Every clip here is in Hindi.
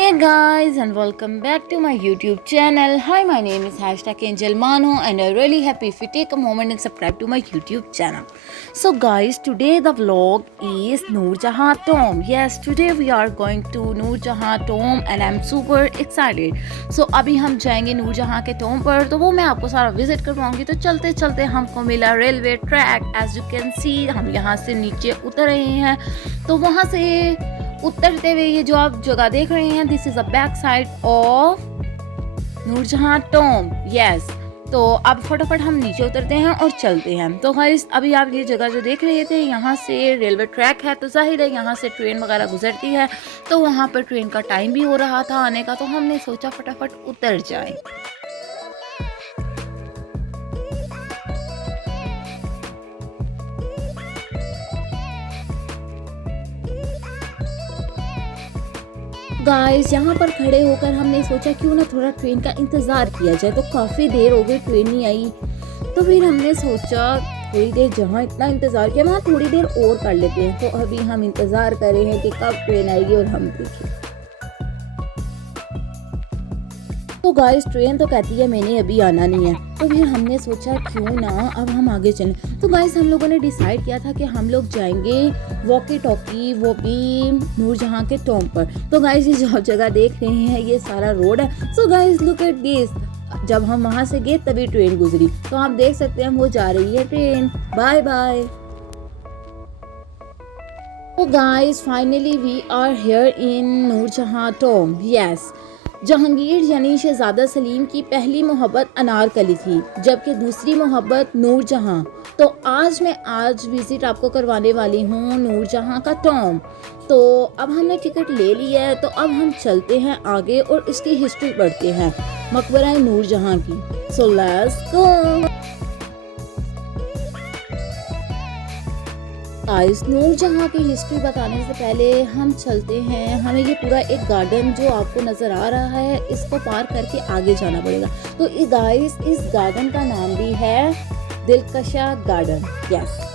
Hey guys, and welcome back to my YouTube channel. Hi, my name is Angel Mano, and I'm really happy if you take a moment and subscribe to my YouTube channel. So guys, today the vlog is Noor Jahan Tomb. Yes, today we are going to Noor Jahan Tomb and I'm super excited. So अभी हम जाएंगे नूर जहाँ के टॉम पर, तो वो मैं आपको सारा विजिट करवाऊंगी. तो चलते चलते हमको मिला railway track. As you can see हम यहाँ से नीचे उतर रहे हैं. तो वहाँ से उतरते हुए ये जो आप जगह देख रहे हैं, this is a back side of Nur Jahan tomb. Yes, तो अब फटाफट हम नीचे उतरते हैं और चलते हैं. तो गाइस अभी आप ये जगह जो देख रहे थे, यहाँ से रेलवे ट्रैक है, तो जाहिर है यहाँ से ट्रेन वगैरह गुजरती है. तो वहाँ पर ट्रेन का टाइम भी हो रहा था आने का, तो हमने सोचा फटाफट उतर जाए. गाइस यहाँ पर खड़े होकर हमने सोचा क्यों ना थोड़ा ट्रेन का इंतज़ार किया जाए. तो काफ़ी देर हो गई, ट्रेन नहीं आई. तो फिर हमने सोचा थोड़ी देर, जहाँ इतना इंतज़ार किया वहाँ थोड़ी देर और कर लेते हैं. तो अभी हम इंतज़ार कर रहे हैं कि कब ट्रेन आएगी और हम देखें. तो गाइस ट्रेन तो कहती है मैंने अभी आना नहीं है. तो फिर हमने सोचा क्यों ना अब हम आगे चलें. तो गाइस हम लोगों ने डिसाइड किया था कि हम लोग जाएंगे वॉकी टॉकी, वो भी नूरजहां के टॉम पर. तो गाइस ये जो जगह देख रहे हैं ये सारा रोड है. सो गाइस लुक एट दिस. जब हम वहां से गए तभी ट्रेन गुजरी. तो आप देख सकते हैं वो जा रही है ट्रेन. Bye bye. तो guys finally we are here in Noorjahan tomb. Yes, Jahangir यानी शहजादा सलीम की पहली मोहब्बत अनारकली थी, जबकि दूसरी मोहब्बत नूरजहां. तो आज विजिट आपको करवाने वाली हूँ नूरजहां का टॉम. तो अब हमने टिकट ले लिया है, तो अब हम चलते हैं आगे और इसकी हिस्ट्री पढ़ते हैं मकबरा नूरजहां की. So let's go. Guys Nur Jahan की हिस्ट्री बताने से पहले हम चलते हैं. हमें ये पूरा एक गार्डन जो आपको नज़र आ रहा है, इसको पार करके आगे जाना पड़ेगा. तो गाइस इस गार्डन का नाम भी है Dilkusha garden. Yes,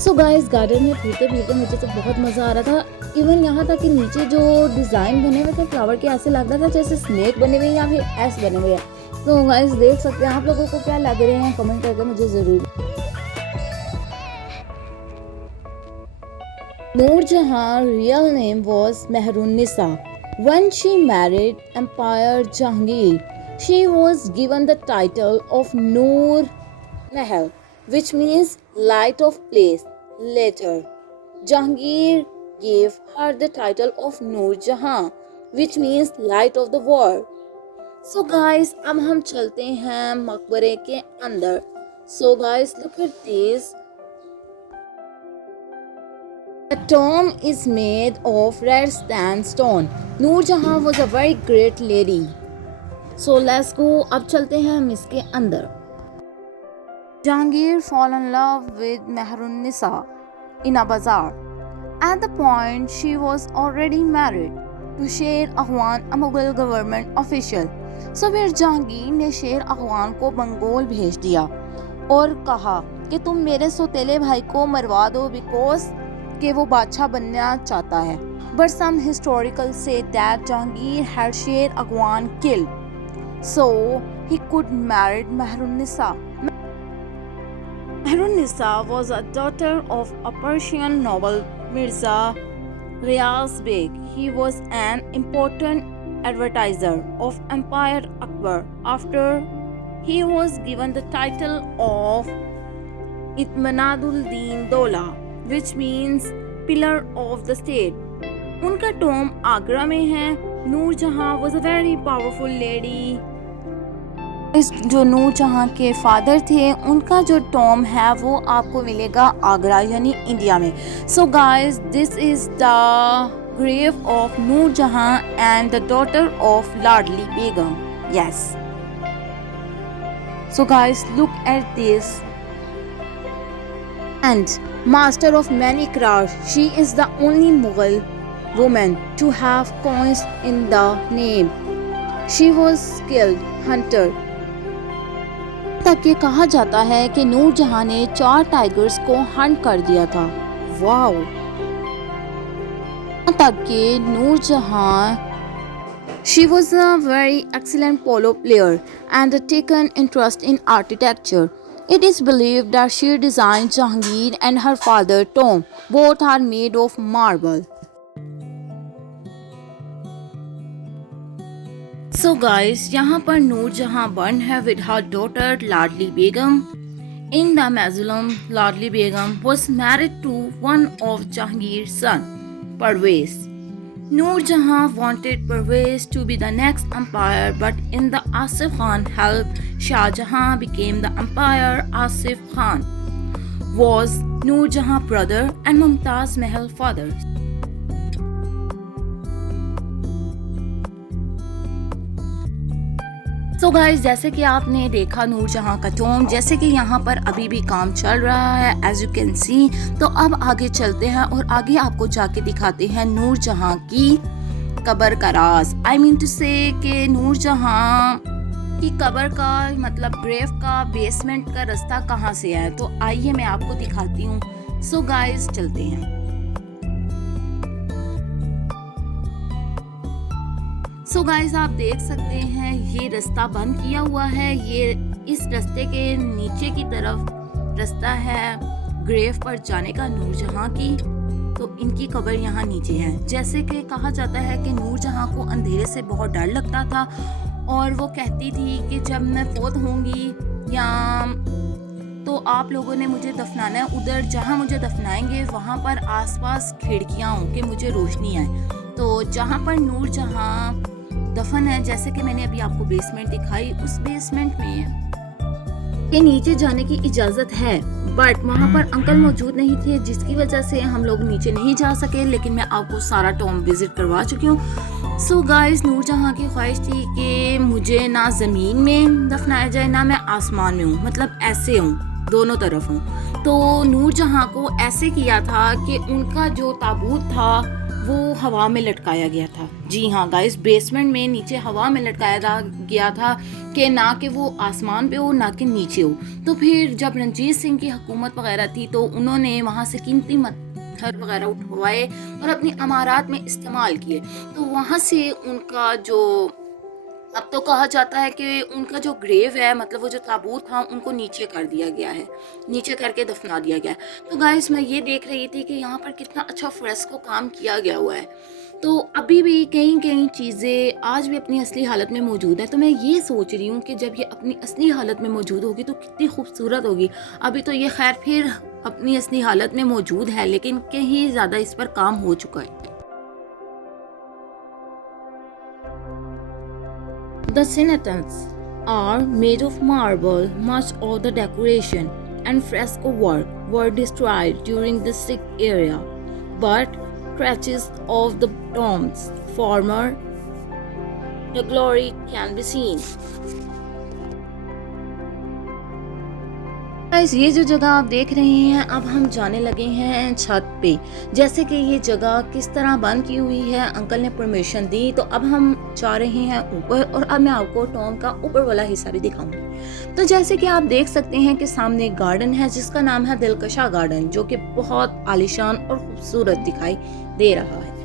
so guys garden में फिरते फिरते मुझे तो बहुत मज़ा आ रहा था. इवन यहाँ तक कि नीचे जो डिज़ाइन बने हुए थे फ्लावर के, ऐसे लग रहा था जैसे स्नेक बने हुए या फिर एस बने हुए हैं. तो गाइस देख सकते हैं. आप लोगों को क्या लग रहे हैं कमेंट करके मुझे ज़रूर. Nur Jahan real name was Mehrun-Nisa. When she married Empire Jahangir, she was given the title of Noor Mahal, which means light of place. Later, Jahangir gave her the title of Noor Jahan, which means light of the world. So guys, अब हम चलते हैं मकबरे के अंदर. So guys, look at this. The tomb is made of red sandstone. Noor Jahan was a very great lady. So let's go. अब चलते हैं हम इसके अंदर. Jahangir fell in love with Mehrun-Nisa in a bazaar. At the point, she was already married to Sher Aghwan, a Mughal government official. So फिर जहांगीर ने शेर अगवान को बंगोल भेज दिया और कहा कि तुम मेरे सौतेले भाई को मरवा दो, बिकॉज कि वो बादशाह बनना चाहता है. But some historians say that Jahangir had Sher Aghwan killed, so he could marry Mehrun-Nisa. Mehrun-Nisa was a daughter of a Persian noble Mirza Riaz Beg. He was an important advertiser of Empire Akbar. After he was given the title of Itmanadul-Din Dola, which means pillar of the state. उनका टॉम आगरा में है. Noor Jahan was a very powerful lady. इस जो नूरजहां के फादर थे, उनका जो टॉम है वो आपको मिलेगा आगरा यानी इंडिया में. So guys this is the grave of Nur Jahan and the daughter of Ladli Begum. Yes, so guys look at this. And master of many craft, she is the only Mughal woman to have coins in the name. She was killed hunter। तक ये कहा जाता है कि नूरजहां ने 4 टाइगर्स को हंट कर दिया था। वाओ। तक कि Noor Jahan she was a very excellent polo player and taken interest in architecture. It is believed that she designed Jahangir and her father Tom. Both are made of marble. So guys, यहाँ पर नूरजहां born है with her daughter Ladli Begum. In the mausoleum, Ladli Begum was married to one of Jahangir's son, Parvez. Noor Jahan wanted Pervez to be the next umpire, but in the Asif Khan help, Shah Jahan became the umpire. Asif Khan was Noor Jahan's brother and Mumtaz Mahal's father. So guys, जैसे कि आपने देखा नूरजहां का टॉम, जैसे कि यहाँ पर अभी भी काम चल रहा है एज यू कैन सी। तो अब आगे चलते हैं और आगे आपको जाके दिखाते हैं नूरजहां की कब्र का राज। आई मीन टू से कि नूरजहां की कब्र का मतलब ग्रेव का बेसमेंट का रास्ता कहाँ से है। तो आइए मैं आपको दिखाती हूँ। सो गाइस चलते हैं। सो गाइस आप देख सकते हैं ये रास्ता बंद किया हुआ है। ये इस रास्ते के नीचे की तरफ रास्ता है ग्रेव पर जाने का नूरजहां की। तो इनकी कब्र यहाँ नीचे है। जैसे कि कहा जाता है कि नूरजहां को अंधेरे से बहुत डर लगता था और वो कहती थी कि जब मैं फौत होंगी या तो आप लोगों ने मुझे दफनाना है, उधर जहाँ मुझे दफनाएंगे वहाँ पर आसपास खिड़कियाँ हों कि मुझे रोशनी आए। तो जहाँ पर नूरजहां दफन है, जैसे कि मैंने अभी आपको बेसमेंट दिखाई, उस बेसमेंट में के नीचे जाने की इजाजत है, बट वहाँ पर अंकल मौजूद नहीं थे जिसकी वजह से हम लोग नीचे नहीं जा सके। लेकिन मैं आपको सारा टॉम विजिट करवा चुकी हूँ। सो गाइस नूरजहां की ख्वाहिश थी कि मुझे ना ज़मीन में दफनाया जाए ना मैं आसमान में हूँ, मतलब ऐसे हूँ, दोनों तरफ हूँ। तो नूरजहां को ऐसे किया था कि उनका जो ताबूत था वो हवा में लटकाया गया था। जी हाँ गाइस, बेसमेंट में नीचे हवा में लटकाया गया था कि ना कि वो आसमान पे हो ना कि नीचे हो। तो फिर जब रंजीत सिंह की हुकूमत वगैरह थी तो उन्होंने वहाँ से कीमती पत्थर वगैरह उठवाए और अपनी अमारात में इस्तेमाल किए। तो वहाँ से उनका जो अब तो कहा जाता है कि उनका जो ग्रेव है, मतलब वो जो ताबूत था, उनको नीचे कर दिया गया है, नीचे करके दफना दिया गया है। तो गाइस मैं ये देख रही थी कि यहाँ पर कितना अच्छा फ्रेस्को काम किया गया हुआ है। तो अभी भी कई कई चीज़ें आज भी अपनी असली हालत में मौजूद है। तो मैं ये सोच रही हूँ कि जब ये अपनी असली हालत में मौजूद होगी तो कितनी खूबसूरत होगी। अभी तो ये खैर फिर अपनी असली हालत में मौजूद है, लेकिन कहीं ज़्यादा इस पर काम हो चुका है। The cenotaphes are made of marble. Much of the decoration and fresco work were destroyed during the sick era, but traces of the tomb's former glory can be seen. Guys ये जो जगह आप देख रहे हैं, अब हम जाने लगे हैं छत पे। जैसे कि ये जगह किस तरह बंद की हुई है, अंकल ने परमिशन दी, तो अब हम जा रहे हैं ऊपर और अब मैं आपको टॉम का ऊपर वाला हिस्सा भी दिखाऊंगी। तो जैसे कि आप देख सकते हैं कि सामने एक गार्डन है जिसका नाम है दिलकशा गार्डन, जो कि बहुत आलीशान और खूबसूरत दिखाई दे रहा है।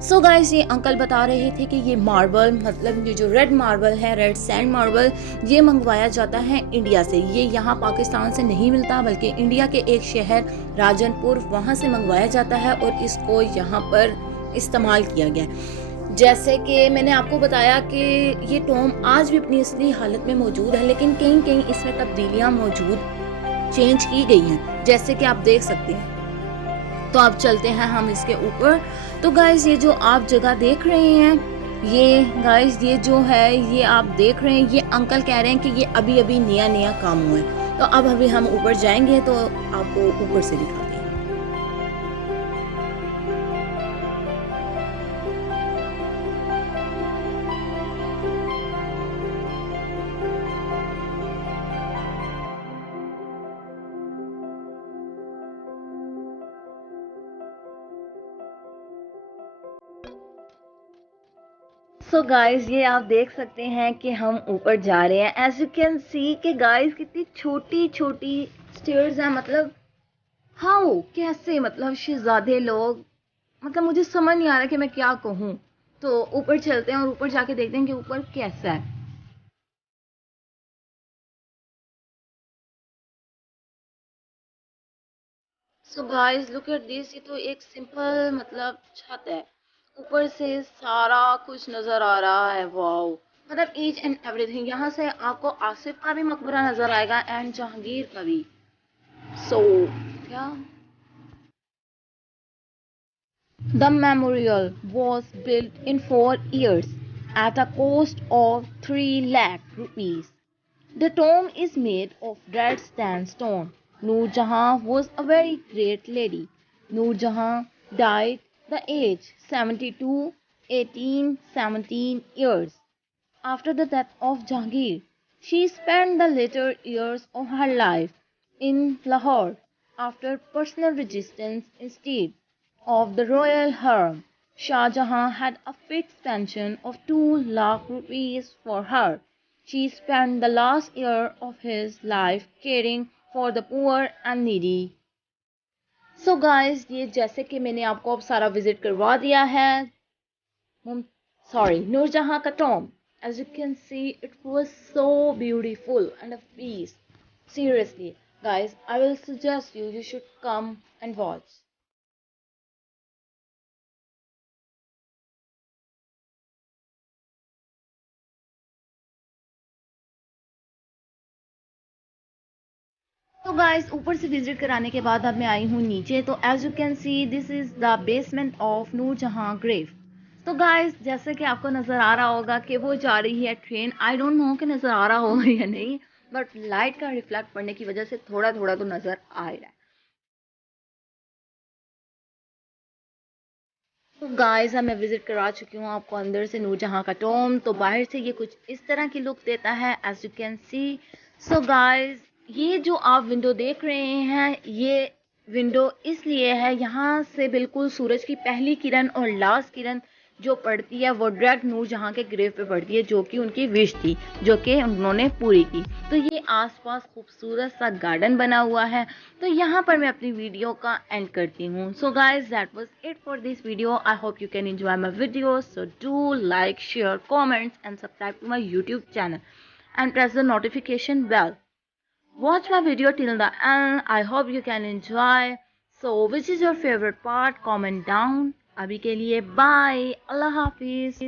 सो गाइस ये अंकल बता रहे थे कि ये मार्बल, मतलब ये जो रेड मार्बल है, रेड सैंड मार्बल, ये मंगवाया जाता है इंडिया से। ये यहाँ पाकिस्तान से नहीं मिलता, बल्कि इंडिया के एक शहर राजनपुर, वहाँ से मंगवाया जाता है और इसको यहाँ पर इस्तेमाल किया गया। जैसे कि मैंने आपको बताया कि ये टॉम आज भी अपनी असली हालत में मौजूद है, लेकिन कहीं कहीं इसमें तब्दीलियाँ मौजूद चेंज की गई हैं, जैसे कि आप देख सकते हैं। तो अब चलते हैं हम इसके ऊपर। तो गाइस ये जो आप जगह देख रहे हैं, ये गाइस ये जो है ये आप देख रहे हैं, ये अंकल कह रहे हैं कि ये अभी अभी नया नया काम हुआ है। तो अब अभी हम ऊपर जाएंगे तो आपको ऊपर से दिखाते हैं। सो गाइस ये आप देख सकते हैं कि हम ऊपर जा रहे हैं। एज यू कैन सी कि गाइस कितनी छोटी छोटी स्टेयर्स हैं, मतलब हाउ कैसे, मतलब शहजादे लोग, मतलब मुझे समझ नहीं आ रहा कि मैं क्या कहूँ। तो ऊपर चलते हैं और ऊपर जाके देखते हैं कि ऊपर कैसा है। सो गाइस लुक एट दिस, ये तो एक सिंपल मतलब छत है, ऊपर से सारा कुछ नजर आ रहा है। वाओ, मतलब ईच एंड एवरीथिंग। यहाँ से आपको आसिफ का भी मकबरा नजर आएगा एंड जहांगीर का भी। सो क्या, the memorial was built in 4 years at a cost of 3 lakh rupees. The tomb is made of red sandstone. Noor Jahan was a very great lady. Noor Jahan died the age 72, 17 years. After the death of Jahangir, she spent the later years of her life in Lahore after personal resistance instead of the royal harem. Shah Jahan had a fixed pension of 2 lakh rupees for her. She spent the last year of his life caring for the poor and needy. So guys, ये जैसे कि मैंने आपको अब सारा विजिट करवा दिया है Nurjahan ka tomb. As you can see, it was so beautiful and a feast. Seriously, guys, I will suggest you should come and watch. तो गाइस ऊपर से विजिट कराने के बाद अब मैं आई हूँ नीचे। तो as you can see this is the basement of Nur Jahan grave. तो गाइस जैसे कि आपको नज़र आ रहा होगा कि वो जा रही है ट्रेन। आई डोंट नो कि नज़र आ रहा होगा या नहीं, बट लाइट का रिफ्लेक्ट पड़ने की वजह से थोड़ा थोड़ा तो नज़र आ ही रहा है। तो गाइस अब मैं विजिट करा चुकी हूँ आपको अंदर से नूरजहां का टॉम। तो बाहर से ये कुछ इस तरह की लुक देता है as you can see. So guys ये जो आप विंडो देख रहे हैं, ये विंडो इसलिए है, यहाँ से बिल्कुल सूरज की पहली किरण और लास्ट किरण जो पड़ती है वो डायरेक्ट नूरजहां के ग्रेव पे पड़ती है, जो कि उनकी विश थी, जो कि उन्होंने पूरी की। तो ये आसपास खूबसूरत सा गार्डन बना हुआ है। तो यहाँ पर मैं अपनी वीडियो का एंड करती हूँ। So guys that was it for this video. I hope you can enjoy my video. So do like, share, comments and subscribe to my YouTube channel and press the notification bell. Watch my video till the end. I hope you can enjoy. So which is your favorite part? Comment down. अभी के लिए बाय, अल्लाह हाफिज।